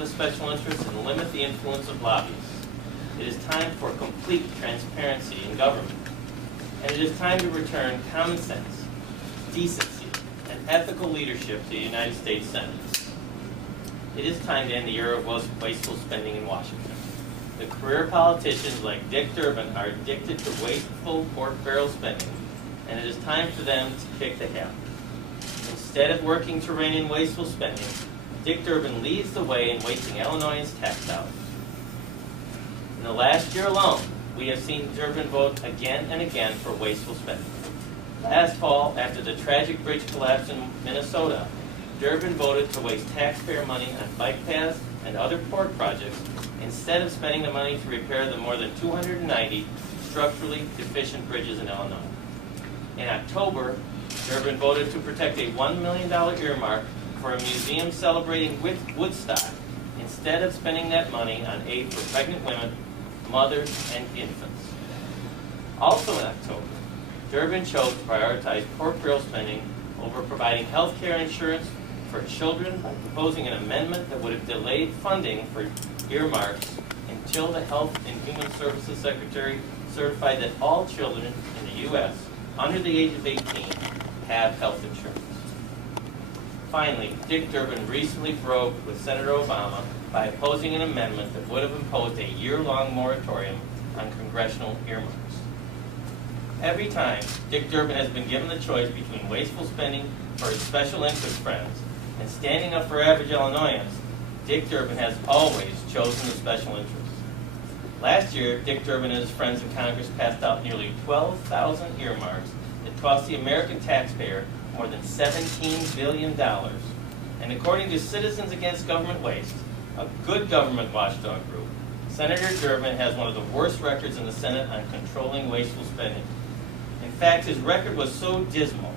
of the special interests and limit the influence of lobbyists. It is time for complete transparency in government. And it is time to return common sense, decency, and ethical leadership to the United States Senate. It is time to end the era of wasteful spending in Washington. The career politicians like Dick Durbin are addicted to wasteful pork barrel spending, and it is time for them to kick the habit. Instead of working to rein in wasteful spending, Dick Durbin leads the way in wasting Illinois' tax dollars. In the last year alone, we have seen Durbin vote again and again for wasteful spending. Last fall, after the tragic bridge collapse in Minnesota, Durbin voted to waste taxpayer money on bike paths and other port projects instead of spending the money to repair the more than 290 structurally deficient bridges in Illinois. In October, Durbin voted to protect a $1 million earmark for a museum celebrating Woodstock instead of spending that money on aid for pregnant women, mothers, and infants. Also in October, Durbin chose to prioritize pork barrel spending over providing health care insurance for children by proposing an amendment that would have delayed funding for earmarks until the Health and Human Services Secretary certified that all children in the U.S. under the age of 18 have health insurance. Finally, Dick Durbin recently broke with Senator Obama by opposing an amendment that would have imposed a year-long moratorium on congressional earmarks. Every time Dick Durbin has been given the choice between wasteful spending for his special interest friends and standing up for average Illinoisans, Dick Durbin has always chosen the special interests. Last year, Dick Durbin and his friends in Congress passed out nearly 12,000 earmarks that cost the American taxpayer more than $17 billion. And according to Citizens Against Government Waste, a good government watchdog group, Senator Durbin has one of the worst records in the Senate on controlling wasteful spending. In fact, his record was so dismal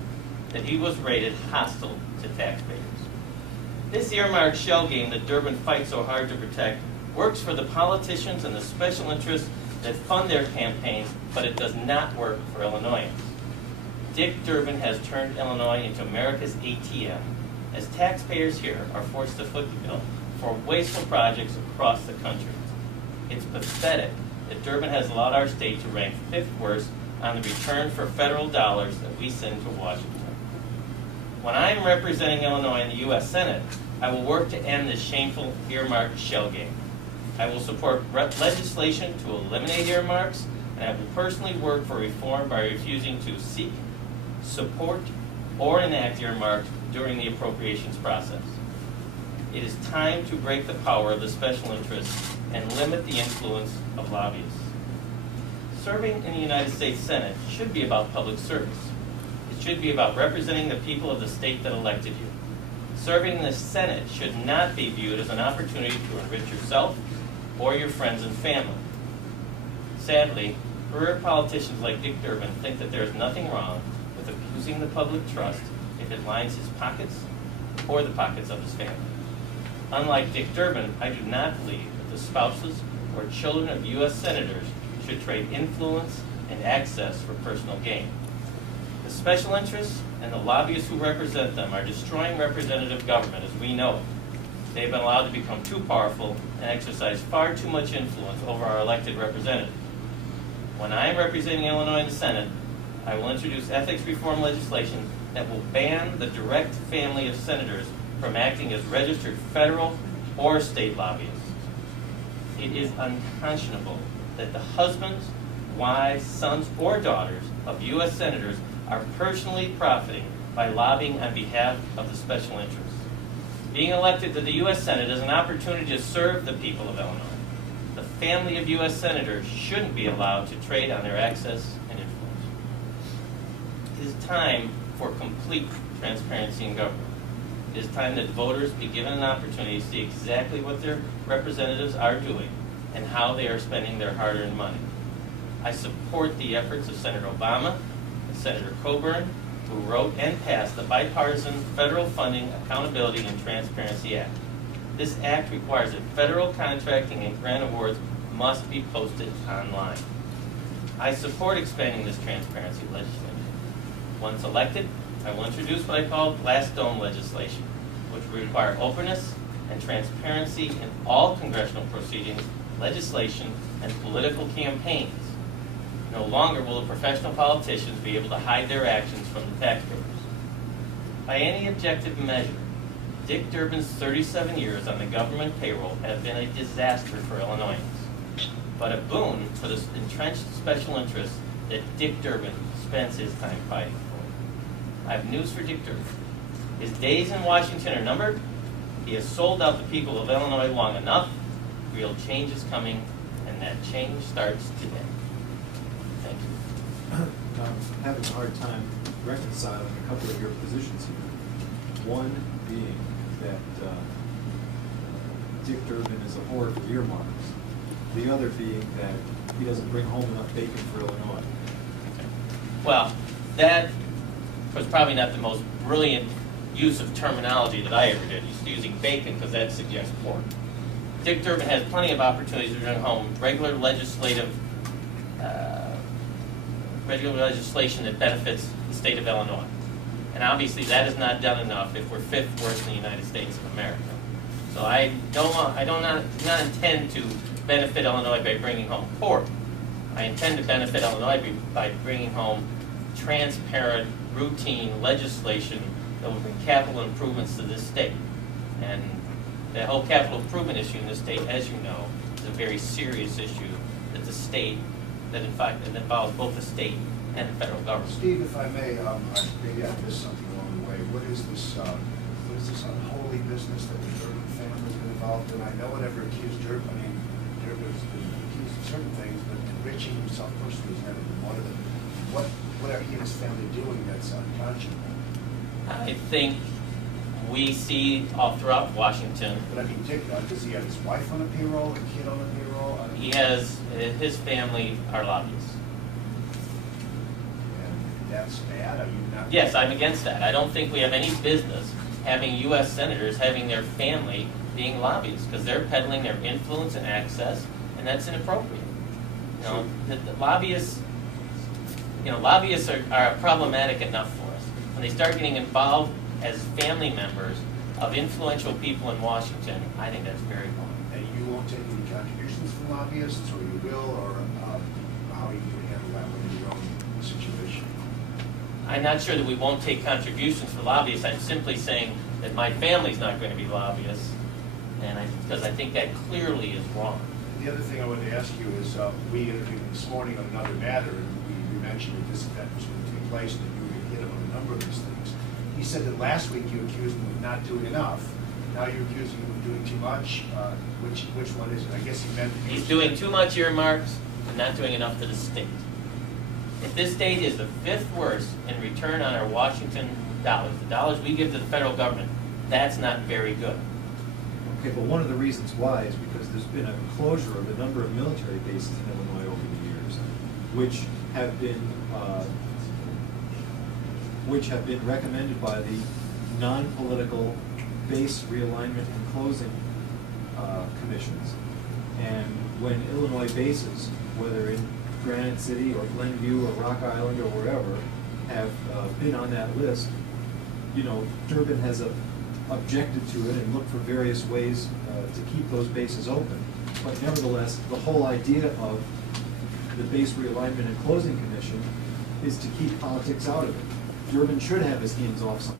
that he was rated hostile to taxpayers. This earmark shell game that Durbin fights so hard to protect works for the politicians and the special interests that fund their campaigns, but it does not work for Illinoisans. Dick Durbin has turned Illinois into America's ATM, as taxpayers here are forced to foot the bill for wasteful projects across the country. It's pathetic that Durbin has allowed our state to rank 5th worst on the return for federal dollars that we send to Washington. When I'm representing Illinois in the U.S. Senate, I will work to end this shameful earmark shell game. I will support legislation to eliminate earmarks, and I will personally work for reform by refusing to seek, support, or enact earmarks during the appropriations process. It is time to break the power of the special interests and limit the influence of lobbyists. Serving in the United States Senate should be about public service. It should be about representing the people of the state that elected you. Serving in the Senate should not be viewed as an opportunity to enrich yourself or your friends and family. Sadly, career politicians like Dick Durbin think that there is nothing wrong with abusing the public trust if it lines his pockets or the pockets of his family. Unlike Dick Durbin, I do not believe that the spouses or children of U.S. senators should trade influence and access for personal gain. The special interests and the lobbyists who represent them are destroying representative government as we know it. They've been allowed to become too powerful and exercise far too much influence over our elected representatives. When I am representing Illinois in the Senate, I will introduce ethics reform legislation that will ban the direct family of senators from acting as registered federal or state lobbyists. It is unconscionable that the husbands, wives, sons, or daughters of U.S. senators are personally profiting by lobbying on behalf of the special interests. Being elected to the U.S. Senate is an opportunity to serve the people of Illinois. The family of U.S. senators shouldn't be allowed to trade on their access and influence. It is time for complete transparency in government. It is time that voters be given an opportunity to see exactly what their representatives are doing and how they are spending their hard-earned money. I support the efforts of Senator Obama and Senator Coburn, who wrote and passed the Bipartisan Federal Funding, Accountability, and Transparency Act. This act requires that federal contracting and grant awards must be posted online. I support expanding this transparency legislation. Once elected, I will introduce what I call glass dome legislation, which will require openness and transparency in all congressional proceedings, legislation, and political campaigns. No longer will the professional politicians be able to hide their actions from the taxpayers. By any objective measure, Dick Durbin's 37 years on the government payroll have been a disaster for Illinoisans, but a boon for the entrenched special interests that Dick Durbin spends his time fighting for. I have news for Dick Durbin. His days in Washington are numbered. He has sold out the people of Illinois long enough. Real change is coming, and that change starts today. Thank you. I'm having a hard time reconciling a couple of your positions here. One being that Dick Durbin is a whore for earmarks. The other being that he doesn't bring home enough bacon for Illinois. Well, that was probably not the most brilliant use of terminology that I ever did. He's using bacon because that suggests pork. Dick Durbin has plenty of opportunities to bring home regular legislation that benefits the state of Illinois. And obviously that is not done enough if we're fifth worst in the United States of America. So I do not intend to benefit Illinois by bringing home pork. I intend to benefit Illinois by bringing home transparent, routine legislation that will bring capital improvements to this state. And the whole capital improvement issue in this state, as you know, is a very serious issue that the state, that in fact it involves both the state and the federal government. Steve, if I may, maybe I missed something along the way. What is this unholy business that the Durbin family has been involved in? I know whatever accused Durbin, Durbin's been accused of certain things, but enriching himself personally has never been one of them. What are he and his family doing that's unconscionable? I think we see all throughout Washington. But I mean, Dick, does he have his wife on the payroll, a kid on the payroll? He has, his family are lobbyists. And that's bad? Are you not? Yes, I'm against that. I don't think we have any business having U.S. senators having their family being lobbyists, because they're peddling their influence and access, and that's inappropriate. You know, the lobbyists, lobbyists are problematic enough for us. When they start getting involved as family members of influential people in Washington, I think that's very wrong. And you won't take any contributions from lobbyists, or you will, or how are you going to handle that within your own situation? I'm not sure that we won't take contributions for lobbyists. I'm simply saying that my family's not going to be lobbyists, and because I think that clearly is wrong. The other thing I wanted to ask you is, we interviewed this morning on another matter, and we mentioned that this event was going to take place, and that you were going to hit him on a number of these things. He said that last week you accused him of not doing enough. Now you're accusing him of doing too much. Which one is it? I guess he meant... He's doing too much earmarks and not doing enough to the state. If this state is the fifth worst in return on our Washington dollars, the dollars we give to the federal government, that's not very good. Okay, but one of the reasons why is because there's been a closure of a number of military bases in Illinois over the years, which have been recommended by the non-political base realignment and closing commissions. And when Illinois bases, whether in Granite City or Glenview or Rock Island or wherever, have been on that list, Durbin has objected to it and looked for various ways to keep those bases open. But nevertheless, the whole idea of the Base Realignment and Closing Commission is to keep politics out of it. Durbin should have his hands off something.